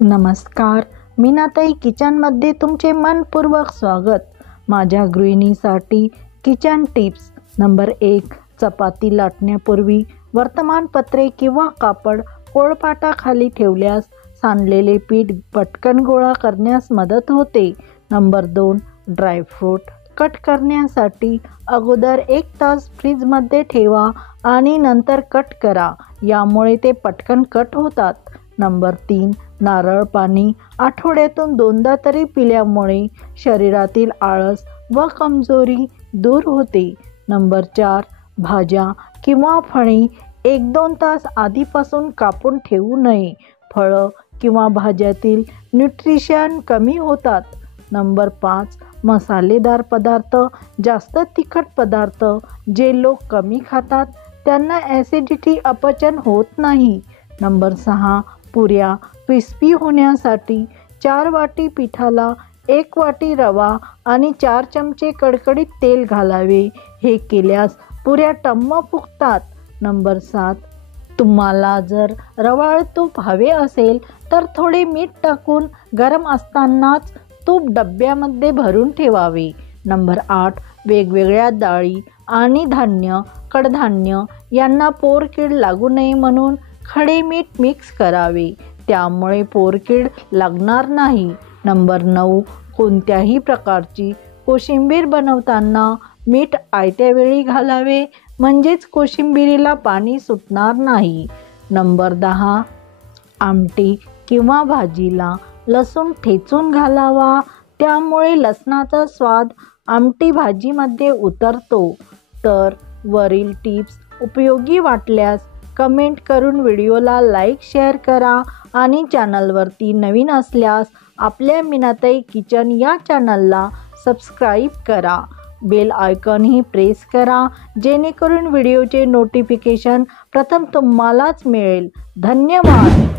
नमस्कार, मीनाताई किचनमध्ये तुमचे मनपूर्वक स्वागत। माझ्या गृहिणीसाठी किचन टिप्स नंबर 1। चपाती लाटण्यापूर्वी वर्तमानपत्रे किंवा कापड पोळपाटाखाली ठेवल्यास सांडलेले पीठ पटकन गोळा करण्यास मदत होते। नंबर 2। ड्रायफ्रूट कट करण्यासाठी अगोदर 1 तास फ्रीजमध्ये ठेवा आणि नंतर कट करा, यामुळे ते पटकन कट होतात। नंबर 3। नारळ पाणी आठवड्यातून 2दा तरी पिल्यामुळे शरीरातील आळस व कमजोरी दूर होते। नंबर 4। भाज्या किंवा फळे 1-2 तास आधीपासून कापून ठेवू नये, फळं किंवा भाज्यातील न्यूट्रिशन कमी होतात। नंबर 5। मसालेदार पदार्थ जास्त तिखट पदार्थ जे लोक कमी खातात त्यांना ॲसिडिटी अपचन होत नाही। नंबर 6। पुऱ्या क्रिस्पी होण्यासाठी 4 वाटी पिठाला 1 वाटी रवा आणि 4 चमचे कडकडीत तेल घालावे, हे केल्यास पुऱ्या टम्म फुगतात। नंबर 7। तुम्हाला जर रवाळ तूप हवे असेल तर थोडे मीठ टाकून गरम असतानाच तूप डब्यामध्ये भरून ठेवावे। नंबर 8। वेगवेगळ्या डाळी आणि धान्य कडधान्य यांना पोरकीड लागू नये म्हणून खडे मीठ मिक्स करावे, त्यामुळे पोरकीड लागणार नाही। नंबर 9। कोणत्याही प्रकारची कोशिंबीर बनवताना मीठ आयत्या वेळी घालावे, म्हणजेच कोशिंबिरीला पाणी सुटणार नाही। नंबर 10। आमटी किंवा भाजीला लसूण ठेचून घालावा, त्यामुळे लसणाचा स्वाद आमटी भाजीमध्ये उतरतो। तर वरील टिप्स उपयोगी वाटल्यास कमेंट करून व्हिडिओला लाईक शेअर करा आणि चॅनलवरती नवीन असल्यास आपल्या मीनाताई किचन या चॅनलला सबस्क्राईब करा। बेल आयकॉनही प्रेस करा, जेणेकरून व्हिडिओचे नोटिफिकेशन प्रथम तुम्हालाच मिळेल। धन्यवाद।